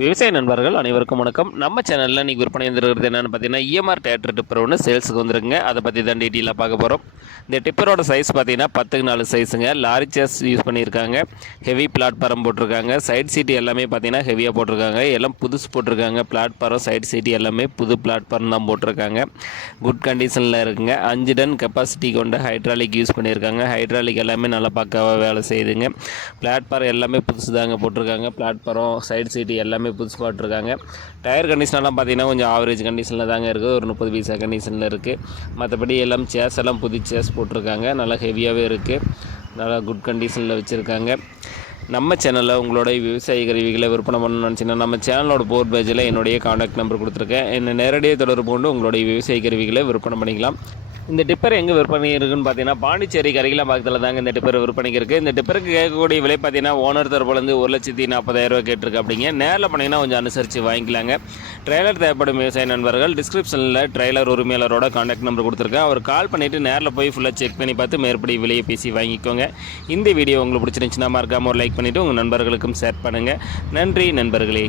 விவசாய நண்பர்கள் அனைவருக்கும் வணக்கம். நம்ம சேனலில் இன்றைக்கி விற்பனை வந்துருக்கிறது என்னென்னு பார்த்தீங்கன்னா இஎம்ஆர் டேட்டர் டிப்பர் ஒன்று சேல்ஸுக்கு வந்துருக்குங்க. அதை பற்றி தான் டீட்டெயிலாக பார்க்க போகிறோம் இந்த டிப்பரோட சைஸ் பார்த்தீங்கன்னா பத்துக்கு நாலு சைஸுங்க லாரி சேஸ் யூஸ் பண்ணியிருக்காங்க. ஹெவி பிளாட்ஃபாரம் போட்டிருக்காங்க. சைட் சீட்டு எல்லாமே பார்த்தீங்கன்னா ஹெவியாக போட்டிருக்காங்க. எல்லாம் புதுசு போட்டிருக்காங்க. பிளாட்ஃபாரம் சைட் சீட்டு எல்லாமே புது பிளாட்பாரம் தான் போட்டிருக்காங்க. குட் கண்டிஷனில் இருக்குங்க. அஞ்சு டன் கெப்பாசிட்டி கொண்ட ஹைட்ராலிக் யூஸ் பண்ணியிருக்காங்க. ஹைட்ராலிக் எல்லாமே நல்லா பக்காவாக வேலை செய்யுதுங்க. பிளாட்ஃபாரம் எல்லாமே புதுசு தாங்க போட்டிருக்காங்க. பிளாட்ஃபாரம் சைட் சீட்டு எல்லாமே புதுசு போட்டிருக்காங்க டயர் கண்டிஷன்லாம் பார்த்தீங்கன்னா கொஞ்சம் ஆவரேஜ் கண்டிஷனில் தாங்க இருக்குது ஒரு முப்பது பைசா கண்டிஷனில் இருக்குது மற்றபடி எல்லாம் சேஸ் எல்லாம் புது சேஸ் போட்டிருக்காங்க. நல்லா ஹெவியாகவே இருக்குது நல்லா குட் கண்டிஷனில் வச்சுருக்காங்க. நம்ம சேனலில் உங்களோட விவசாய கருவிகளை விற்பனை பண்ணணும்னு நினச்சிங்கன்னா நம்ம சேனலோட போர் பேஜில் என்னுடைய காண்டாக்ட் நம்பர் கொடுத்துருக்கேன். என்னை நேரடியாக தொடர்பு கொண்டு உங்களுடைய விவசாய கருவிகளை விற்பனை பண்ணிக்கலாம். இந்த டிப்பர் எங்கே விற்பனை இருக்குன்னு பார்த்தீங்கன்னா பாண்டிச்சேரி கரிகிலாம் பக்கத்தில் தாங்க இந்த டிப்பர் விற்பனைக்கு இருக்குது இந்த டிப்பருக்கு கேட்கக்கூடிய விலை பார்த்தீங்கன்னா ஓனர் தரப்புலேருந்து ஒரு லட்சத்தி நாற்பதாயிரம் கேட்டிருக்கு அப்படிங்க. நேரில் பண்ணிங்கன்னா கொஞ்சம் அனுசரித்து வாங்கிக்கலாங்க. ட்ரெய்லர் தேவைப்படும் விவசாய நண்பர்கள் டிஸ்கிரிப்ஷனில் ட்ரெய்லர் உரிமையாளரோட காண்டாக்ட் நம்பர் கொடுத்துருக்கேன். அவர் கால் பண்ணிவிட்டு நேரில் போய் ஃபுல்லாக செக் பண்ணி பார்த்து மேற்படி விலையை பேசி வாங்கிக்கோங்க. இந்த வீடியோ உங்களுக்கு பிடிச்சிருந்துச்சுன்னா மறக்காமல் ஒரு லைக் பண்ணிவிட்டு உங்கள் நண்பர்களுக்கும் ஷேர் பண்ணுங்கள் நன்றி நண்பர்களே.